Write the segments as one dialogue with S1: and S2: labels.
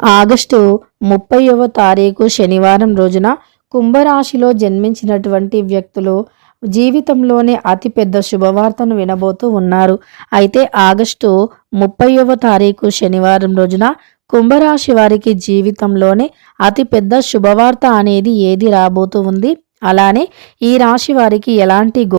S1: August ముప్పైవ తారీఖు శనివారం రోజున కుంభరాశిలో జన్మించినటువంటి వ్యక్తులు జీవితంలోనే అతిపెద్ద శుభవార్తను వినబోతూ ఉన్నారు. అయితే ఆగస్టు ముప్పైవ తారీఖు శనివారం రోజున కుంభరాశి వారికి జీవితంలోనే అతిపెద్ద శుభవార్త అనేది ఏది రాబోతూ ఉంది? అలానే ఈ రాశి వారికి ఎలాంటి గో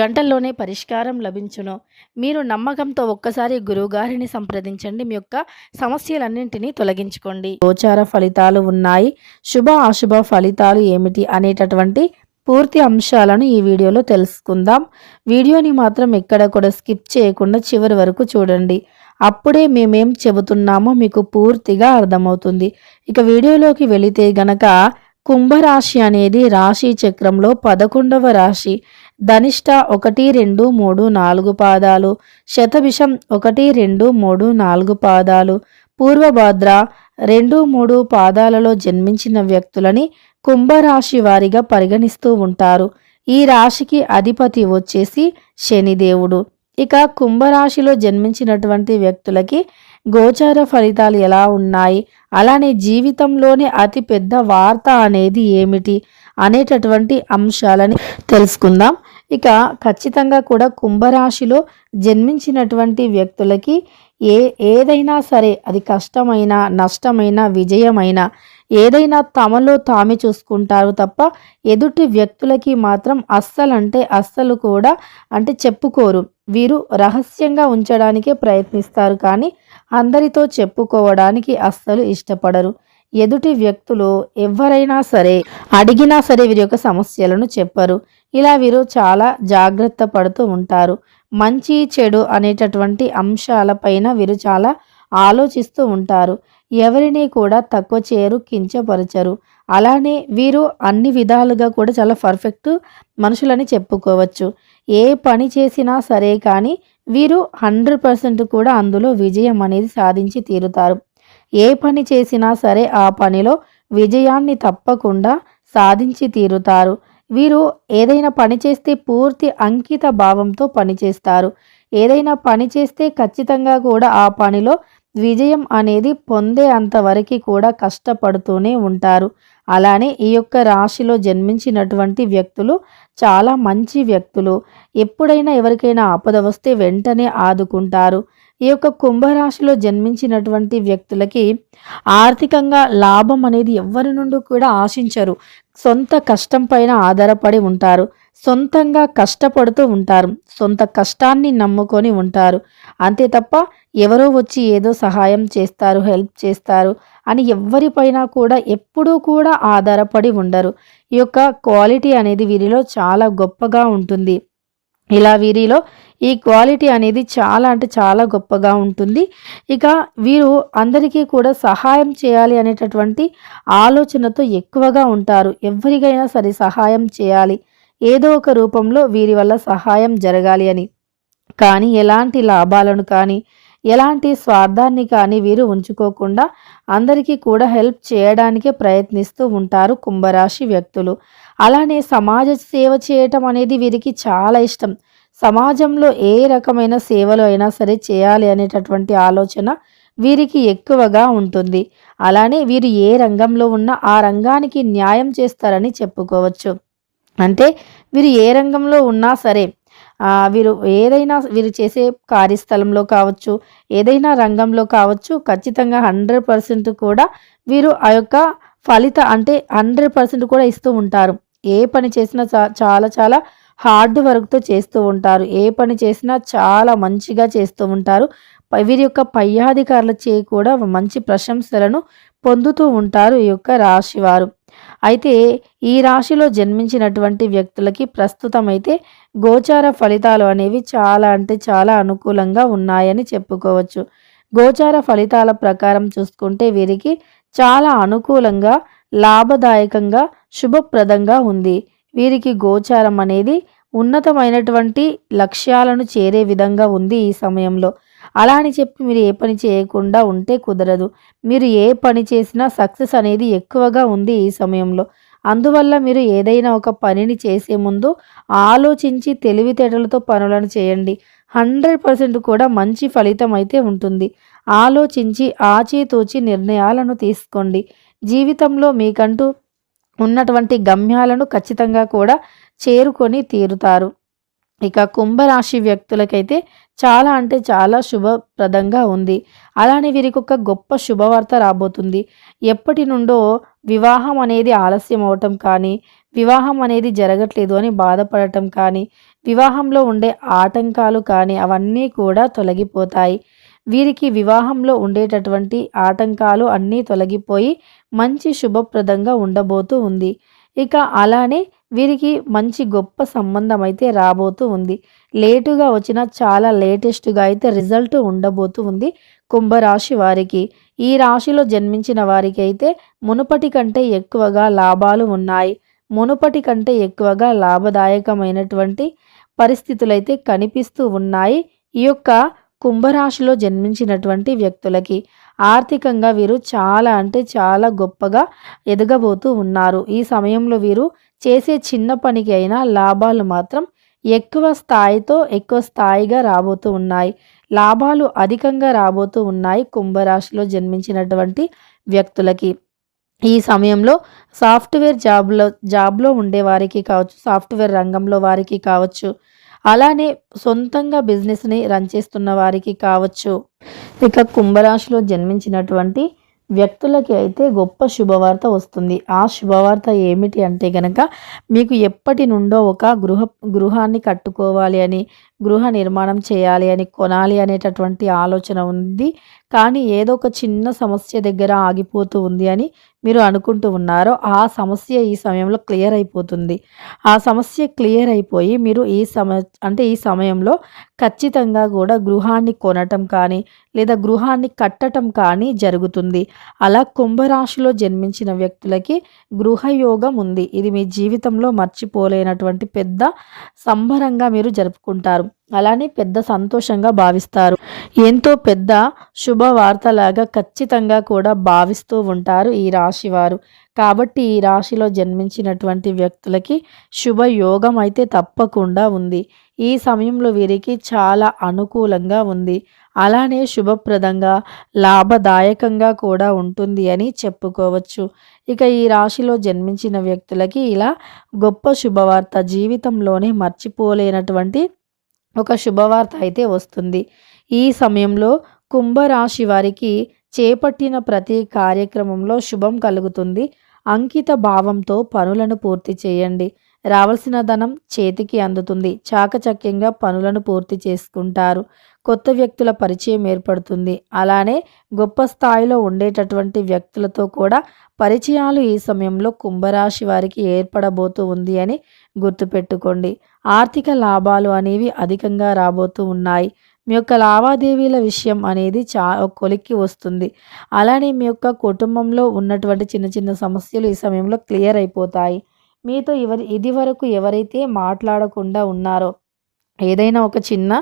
S1: గంటల్లోనే పరిష్కారం లభించును. మీరు నమ్మకంతో ఒక్కసారి గురువుగారిని సంప్రదించండి. మీ యొక్క సమస్యలన్నింటినీ తొలగించుకోండి. గోచార ఫలితాలు ఉన్నాయి. శుభ అశుభ ఫలితాలు ఏమిటి అనేటటువంటి పూర్తి అంశాలను ఈ వీడియోలో తెలుసుకుందాం. వీడియోని మాత్రం ఎక్కడ కూడా స్కిప్ చేయకుండా చివరి వరకు చూడండి. అప్పుడే మేమేం చెబుతున్నామో మీకు పూర్తిగా అర్థమవుతుంది. ఇక వీడియోలోకి వెళితే గనక కుంభరాశి అనేది రాశి చక్రంలో పదకొండవ రాశి. ధనిష్ట ఒకటి రెండు మూడు నాలుగు పాదాలు శతభిషం ఒకటి రెండు మూడు నాలుగు పాదాలు పూర్వభాద్ర రెండు మూడు పాదాలలో జన్మించిన వ్యక్తులని కుంభరాశి వారిగా పరిగణిస్తూ ఉంటారు. ఈ రాశికి అధిపతి వచ్చేసి శనిదేవుడు ఇక కుంభరాశిలో జన్మించినటువంటి వ్యక్తులకి గోచార ఫలితాలు ఎలా ఉన్నాయి? అలానే జీవితంలోనే అతిపెద్ద వార్త అనేది ఏమిటి? అనేటటువంటి అంశాలని తెలుసుకుందాం. ఇక ఖచ్చితంగా కూడా కుంభరాశిలో జన్మించినటువంటి వ్యక్తులకి ఏ ఏదైనా సరే అది కష్టమైన నష్టమైన విజయమైన ఏదైనా తమలో తామే చూసుకుంటారు తప్ప ఎదుటి వ్యక్తులకి మాత్రం అస్సలంటే అస్సలు కూడా అంటే చెప్పుకోరు. వీరు రహస్యంగా ఉంచడానికే ప్రయత్నిస్తారు కానీ అందరితో చెప్పుకోవడానికి అస్సలు ఇష్టపడరు. ఎదుటి వ్యక్తులు ఎవరైనా సరే అడిగినా సరే వీరి యొక్క సమస్యలను చెప్పరు. ఇలా వీరు చాలా జాగ్రత్త పడుతూ ఉంటారు. మంచి చెడు అనేటటువంటి అంశాలపైన వీరు చాలా ఆలోచిస్తూ ఉంటారు. ఎవరిని కూడా తక్కువ చేయరు కించపరచరు. అలానే వీరు అన్ని విధాలుగా కూడా చాలా పర్ఫెక్ట్ మనుషులని చెప్పుకోవచ్చు. ఏ పని చేసినా సరే కానీ వీరు హండ్రెడ్ పర్సెంట్ కూడా అందులో విజయం అనేది సాధించి తీరుతారు. ఏ పని చేసినా సరే ఆ పనిలో విజయాన్ని తప్పకుండా సాధించి తీరుతారు. వీరు ఏదైనా పని చేస్తే పూర్తి అంకిత భావంతో పనిచేస్తారు ఏదైనా పని చేస్తే ఖచ్చితంగా కూడా ఆ పనిలో విజయం అనేది పొందే అంతవరకు కూడా కష్టపడుతూనే ఉంటారు. అలానే ఈ యొక్క రాశిలో జన్మించినటువంటి వ్యక్తులు చాలా మంచి వ్యక్తులు. ఎప్పుడైనా ఎవరికైనా ఆపద వస్తే వెంటనే ఆదుకుంటారు. ఈ యొక్క కుంభరాశిలో జన్మించినటువంటి వ్యక్తులకి ఆర్థికంగా లాభం అనేది ఎవరి నుండి కూడా ఆశించరు. సొంత కష్టం పైన ఆధారపడి ఉంటారు. సొంతంగా కష్టపడుతూ ఉంటారు. సొంత కష్టాన్ని నమ్ముకొని ఉంటారు. అంతే తప్ప ఎవరో వచ్చి ఏదో సహాయం చేస్తారు హెల్ప్ చేస్తారు అని ఎవరిపైన కూడా ఎప్పుడూ కూడా ఆధారపడి ఉండరు. ఈ యొక్క క్వాలిటీ అనేది వీరిలో చాలా గొప్పగా ఉంటుంది. ఇలా వీరిలో ఈ క్వాలిటీ అనేది చాలా అంటే చాలా గొప్పగా ఉంటుంది. ఇక వీరు అందరికీ కూడా సహాయం చేయాలి అనేటటువంటి ఆలోచనతో ఎక్కువగా ఉంటారు. ఎవరికైనా సరే సహాయం చేయాలి. ఏదో ఒక రూపంలో వీరి వల్ల సహాయం జరగాలి అని. కానీ ఎలాంటి లాభాలను కానీ ఎలాంటి స్వార్థాన్ని కానీ వీరు ఉంచుకోకుండా అందరికీ కూడా హెల్ప్ చేయడానికే ప్రయత్నిస్తూ ఉంటారు కుంభరాశి వ్యక్తులు. అలానే సమాజ సేవ చేయటం అనేది వీరికి చాలా ఇష్టం. సమాజంలో ఏ రకమైన సేవలు అయినా సరే చేయాలి అనేటటువంటి ఆలోచన వీరికి ఎక్కువగా ఉంటుంది. అలానే వీరు ఏ రంగంలో ఉన్నా ఆ రంగానికి న్యాయం చేస్తారని చెప్పుకోవచ్చు. అంటే వీరు ఏ రంగంలో ఉన్నా సరే వీరు ఏదైనా వీరు చేసే కార్యస్థలంలో కావచ్చు ఏదైనా రంగంలో కావచ్చు ఖచ్చితంగా హండ్రెడ్ పర్సెంట్ కూడా వీరు ఆ యొక్క ఫలిత అంటే హండ్రెడ్ పర్సెంట్ కూడా ఇస్తూ ఉంటారు. ఏ పని చేసినా చాలా చాలా హార్డ్ వర్క్తో చేస్తూ ఉంటారు. ఏ పని చేసినా చాలా మంచిగా చేస్తూ ఉంటారు. వీరి యొక్క పైయాధికారుల చే కూడా మంచి ప్రశంసలను పొందుతూ ఉంటారు ఈ యొక్క రాశివారు. అయితే ఈ రాశిలో జన్మించినటువంటి వ్యక్తులకి ప్రస్తుతం అయితే గోచార ఫలితాలు అనేవి చాలా అంటే చాలా అనుకూలంగా ఉన్నాయని చెప్పుకోవచ్చు. గోచార ఫలితాల ప్రకారం చూసుకుంటే వీరికి చాలా అనుకూలంగా లాభదాయకంగా శుభప్రదంగా ఉంది. వీరికి గోచారం అనేది ఉన్నతమైనటువంటి లక్ష్యాలను చేరే విధంగా ఉంది ఈ సమయంలో. అలా అని చెప్పి మీరు ఏ పని చేయకుండా ఉంటే కుదరదు. మీరు ఏ పని చేసినా సక్సెస్ అనేది ఎక్కువగా ఉంది ఈ సమయంలో. అందువల్ల మీరు ఏదైనా ఒక పనిని చేసే ముందు ఆలోచించి తెలివితేటలతో పనులను చేయండి. హండ్రెడ్ పర్సెంట్ కూడా మంచి ఫలితం అయితే ఉంటుంది. ఆలోచించి ఆచితూచి నిర్ణయాలను తీసుకోండి. జీవితంలో మీకంటూ ఉన్నటువంటి గమ్యాలను ఖచ్చితంగా కూడా చేరుకొని తీరుతారు. ఇక కుంభరాశి వ్యక్తులకైతే చాలా అంటే చాలా శుభప్రదంగా ఉంది. అలానే వీరికి ఒక గొప్ప శుభవార్త రాబోతుంది. ఎప్పటి నుండో వివాహం అనేది ఆలస్యం అవటం కానీ వివాహం అనేది జరగట్లేదు అని బాధపడటం కానీ వివాహంలో ఉండే ఆటంకాలు కానీ అవన్నీ కూడా తొలగిపోతాయి. వీరికి వివాహంలో ఉండేటటువంటి ఆటంకాలు అన్నీ తొలగిపోయి మంచి శుభప్రదంగా ఉండబోతూ ఉంది. ఇక అలానే వీరికి మంచి గొప్ప సంబంధం అయితే రాబోతూ ఉంది. లేటుగా వచ్చిన చాలా లేటెస్ట్గా అయితే రిజల్ట్ ఉండబోతూ ఉంది కుంభరాశి వారికి. ఈ రాశిలో జన్మించిన వారికి అయితే మునుపటి కంటే ఎక్కువగా లాభాలు ఉన్నాయి. మునుపటి కంటే ఎక్కువగా లాభదాయకమైనటువంటి పరిస్థితులు అయితే కనిపిస్తూ ఉన్నాయి. ఈ యొక్క కుంభరాశిలో జన్మించినటువంటి వ్యక్తులకి. ఆర్థికంగా వీరు చాలా అంటే చాలా గొప్పగా ఎదగబోతూ ఉన్నారు. ఈ సమయంలో వీరు చేసే చిన్న పనికి అయినా లాభాలు మాత్రం ఎక్కువ స్థాయితో ఎక్కువ స్థాయిగా రాబోతూ ఉన్నాయి. లాభాలు అధికంగా రాబోతూ ఉన్నాయి కుంభరాశిలో జన్మించినటువంటి వ్యక్తులకి. ఈ సమయంలో సాఫ్ట్వేర్ జాబ్లో జాబ్లో ఉండే వారికి కావచ్చు సాఫ్ట్వేర్ రంగంలో వారికి కావచ్చు అలానే సొంతంగా బిజినెస్ని రన్ చేస్తున్న వారికి కావచ్చు. ఇక కుంభరాశిలో జన్మించినటువంటి వ్యక్తులకి అయితే గొప్ప శుభవార్త వస్తుంది. ఆ శుభవార్త ఏమిటి అంటే కనుక మీకు ఎప్పటి నుండో ఒక గృహ గృహాన్ని కట్టుకోవాలి అని గృహ నిర్మాణం చేయాలి అని కొనాలి అనేటటువంటి ఆలోచన ఉంది. కానీ ఏదో ఒక చిన్న సమస్య దగ్గర ఆగిపోతూ ఉంది అని మీరు అనుకుంటూ ఉన్నారో ఆ సమస్య ఈ సమయంలో క్లియర్ అయిపోతుంది. ఆ సమస్య క్లియర్ అయిపోయి మీరు ఈ సమ అంటే ఈ సమయంలో ఖచ్చితంగా కూడా గృహాన్ని కొనటం కానీ లేదా గృహాన్ని కట్టటం కానీ జరుగుతుంది. అలా కుంభరాశిలో జన్మించిన వ్యక్తులకి గృహయోగం ఉంది. ఇది మీ జీవితంలో మర్చిపోలేనటువంటి పెద్ద సంబరంగా మీరు జరుపుకుంటారు. అలానే పెద్ద సంతోషంగా భావిస్తారు. ఎంతో పెద్ద శుభవార్తలాగా ఖచ్చితంగా కూడా భావిస్తూ ఉంటారు ఈ రాశివారు. కాబట్టి ఈ రాశిలో జన్మించినటువంటి వ్యక్తులకి శుభయోగం అయితే తప్పకుండా ఉంది. ఈ సమయంలో వీరికి చాలా అనుకూలంగా ఉంది. అలానే శుభప్రదంగా లాభదాయకంగా కూడా ఉంటుంది అని చెప్పుకోవచ్చు. ఇక ఈ రాశిలో జన్మించిన వ్యక్తులకి ఇలా గొప్ప శుభవార్త జీవితంలోనే మర్చిపోలేనటువంటి ఒక శుభవార్త అయితే వస్తుంది. ఈ సమయంలో కుంభరాశి వారికి చేపట్టిన ప్రతి కార్యక్రమంలో శుభం కలుగుతుంది. అంకిత భావంతో పనులను పూర్తి చేయండి. రావాల్సిన ధనం చేతికి అందుతుంది. చాకచక్యంగా పనులను పూర్తి చేసుకుంటారు. కొత్త వ్యక్తుల పరిచయం ఏర్పడుతుంది. అలానే గొప్ప స్థాయిలో ఉండేటటువంటి వ్యక్తులతో కూడా పరిచయాలు ఈ సమయంలో కుంభరాశి వారికి ఏర్పడబోతూ ఉంది అని గుర్తుపెట్టుకోండి. ఆర్థిక లాభాలు అనేవి అధికంగా రాబోతూ ఉన్నాయి. మీ యొక్క లావాదేవీల విషయం అనేది చా కొలిక్కి వస్తుంది. అలానే మీ యొక్క కుటుంబంలో ఉన్నటువంటి చిన్న చిన్న సమస్యలు ఈ సమయంలో క్లియర్ అయిపోతాయి. మీతో ఇవరి ఇది వరకు ఎవరైతే మాట్లాడకుండా ఉన్నారో ఏదైనా ఒక చిన్న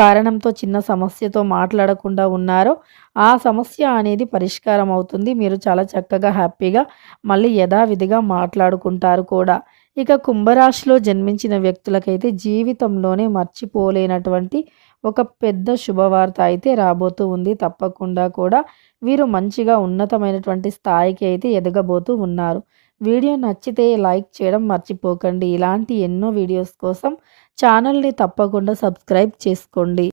S1: కారణంతో చిన్న సమస్యతో మాట్లాడకుండా ఉన్నారో ఆ సమస్య అనేది పరిష్కారం అవుతుంది. మీరు చాలా చక్కగా హ్యాపీగా మళ్ళీ యథావిధిగా మాట్లాడుకుంటారు కూడా. ఇక కుంభరాశిలో జన్మించిన వ్యక్తులకైతే జీవితంలోనే మర్చిపోలేనటువంటి ఒక పెద్ద శుభవార్త అయితే రాబోతూ ఉంది. తప్పకుండా కూడా వీరు మంచిగా ఉన్నతమైనటువంటి స్థాయికి అయితే ఎదగబోతూ ఉన్నారు. వీడియో నచ్చితే లైక్ చేయడం మర్చిపోకండి. ఇలాంటి ఎన్నో వీడియోస్ కోసం ఛానల్ని తప్పకుండా సబ్స్క్రైబ్ చేసుకోండి.